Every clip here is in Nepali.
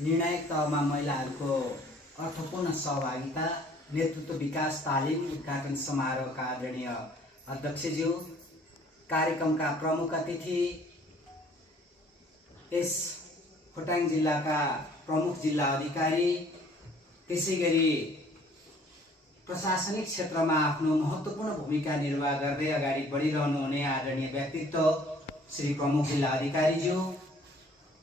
निर्णायक तहमा महिलाहरूको अर्थपूर्ण सहभागिता, नेतृत्व विकास तालिम उद्घाटन समारोहका आदरणीय अध्यक्षज्यू, कार्यक्रमका प्रमुख अतिथि, यस खोटाङ जिल्लाका प्रमुख जिल्ला अधिकारी, त्यसैगरी प्रशासनिक क्षेत्रमा आफ्नो महत्त्वपूर्ण भूमिका निर्वाह गर्दै अगाडि बढिरहनुहुने आदरणीय व्यक्तित्व श्री प्रमुख जिल्ला अधिकारीज्यू,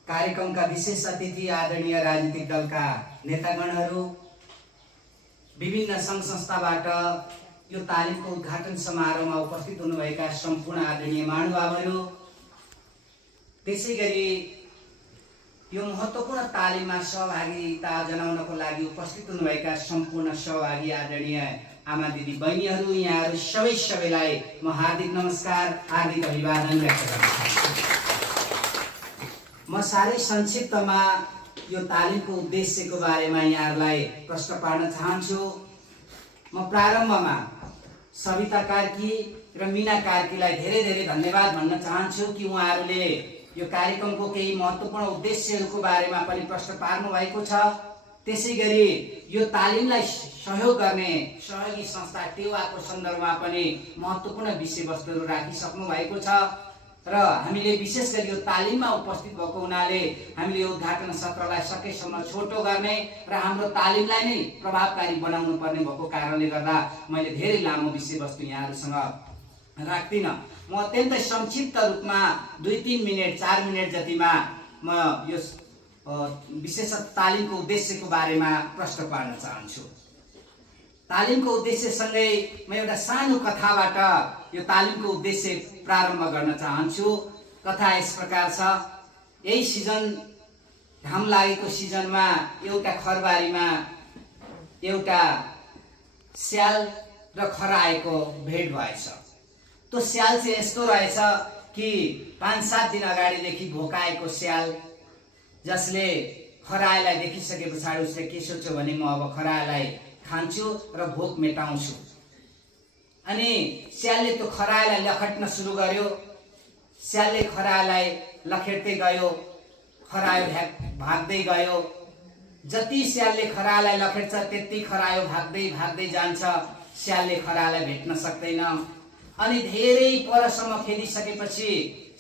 कार्यक्रमका विशेष अतिथि आदरणीय राजनीतिक दलका नेतागणहरू, विभिन्न सङ्घ संस्थाबाट यो तालिमको उद्घाटन समारोहमा उपस्थित हुनुभएका सम्पूर्ण आदरणीय महानुभावहरू, त्यसैगरी यो महत्त्वपूर्ण तालिममा सहभागिता जनाउनको लागि उपस्थित हुनुभएका सम्पूर्ण सहभागी आदरणीय आमा दिदी बहिनीहरू, यहाँहरू सबैलाई म हार्दिक नमस्कार, हार्दिक अभिवादन व्यक्त गर्दछु। म साह्रै संक्षिप्तमा यो तालिमको उद्देश्यको बारेमा यहाँहरूलाई प्रश्न पार्न चाहन्छु। म प्रारम्भमा सविता कार्की र मीना कार्कीलाई धेरै धेरै धन्यवाद भन्न चाहन्छु कि उहाँहरूले यो कार्यक्रमको केही महत्त्वपूर्ण उद्देश्यहरूको बारेमा पनि प्रश्न पार्नु भएको छ। त्यसैगरी यो तालिमलाई सहयोग गर्ने सहयोगी संस्था टेवाको सन्दर्भमा पनि महत्त्वपूर्ण विषयवस्तुहरू राखिसक्नु भएको छ र हामीले विशेष गरी यो तालिममा उपस्थित भएको हुनाले हामीले यो उद्घाटन सत्रलाई सकेसम्म छोटो गर्ने र हाम्रो तालिमलाई नै प्रभावकारी बनाउनु पर्ने भएको कारणले गर्दा मैले धेरै लामो विषयवस्तु यहाँहरूसँग राख्दिनँ। म अत्यन्तै संक्षिप्त रूपमा 2-3 मिनट 4 मिनट जतिमा म यो विशेष तालिमको उद्देश्यको बारेमा प्रश्न पार्न चाहन्छु। तालिमको उद्देश्यसँगै म एउटा सानो कथाबाट यो तालिमको उद्देश्य प्रारम्भ गर्न चाहन्छु। कथा यस प्रकार छ। यही सिजन, घाम लागेको सिजनमा एउटा खरबारीमा एउटा स्याल र खराएको भेट भएछ। त्यो स्याल चाहिँ यस्तो रहेछ कि 5-7 दिन अगाडिदेखि भोकाएको स्याल, जसले खरायोलाई देखिसके पछाडि उसले के सोच्यो भने म अब खरायोलाई खान्छु र भोक मेटाउँछु। अनि स्यालले त्यो खरायोलाई लखेट्न सुरु गर्यो। स्यालले खरायोलाई लखेट्दै गयो, खरायो भाग्दै गयो। जति स्यालले खरायोलाई लखेट्छ त्यति खरायो भाग्दै भाग्दै जान्छ। स्यालले खरायोलाई भेट्न सक्दैन। अनि धेरै परसम्म खेलिसकेपछि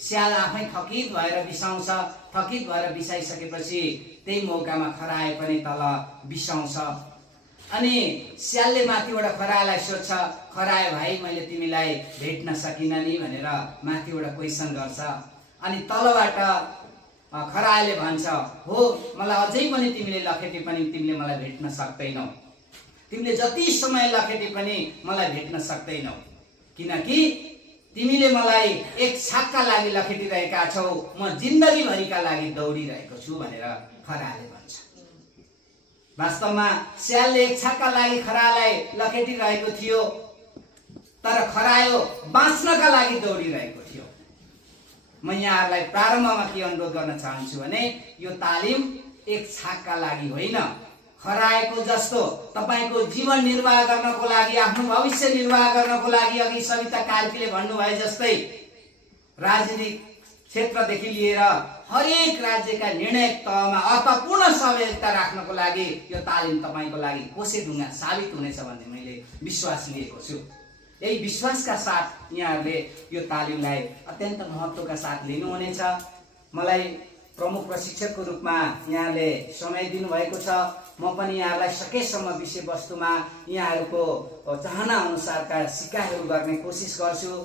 स्याल आफै थकित भएर बिसाउँछ। थकित भएर बिसाइसकेपछि त्यही मौकामा खरायो पनि तल बिसाउँछ। अनि स्यालले माथिबाट खरायोलाई सोध्छ, खरायो भाइ मैले तिमीलाई भेट्न सकिनँ नि भनेर माथिबाट क्वेसन गर्छ। अनि तलबाट खरायोले भन्छ, हो मलाई अझै पनि तिमीले लखेटे पनि तिमीले मलाई भेट्न सक्दैनौ। तिमीले जति समय लखेटे पनि मलाई भेट्न सक्दैनौ, किनकि तिमीले मलाई एक छाकका लागि लखेटिरहेका छौ, म जिन्दगीभरिका लागि दौडिरहेको छु भनेर खरायोले भन्छ। वास्तवमा स्यालले एक छाकका लागि खरायोलाई लखेटिरहेको थियो, तर खरायो बाँच्नका लागि दौडिरहेको थियो। म यहाँहरूलाई प्रारम्भमा के अनुरोध गर्न चाहन्छु भने यो तालिम एक छाकका लागि होइन। खराएको जस्तो तपाईको जीवन निर्वाह गर्नको लागि, आफ्नो भविष्य निर्वाह गर्नको लागि अघि सविता कार्कीले भन्नुभए जस्तै राजनीतिक क्षेत्रदेखि लिएर हरेक राज्यका निर्णायक तहमा अर्थपूर्ण सहभागिता राख्नको लागि यो तालिम तपाईको लागि कोसेढुङ्गा साबित हुनेछ भन्ने मैले विश्वास लिएको छु। यही विश्वासका साथ यहाँहरूले यो तालिमलाई अत्यन्त महत्त्वका साथ लिनुहुनेछ। मलाई प्रमुख प्रशिक्षकको रूपमा यहाँले समय दिनुभएको छ। म पनि यहाँलाई सकेसम्म विषयवस्तुमा यहाँहरूको चाहना अनुसारका सिकाइहरू गर्ने कोसिस गर्छु।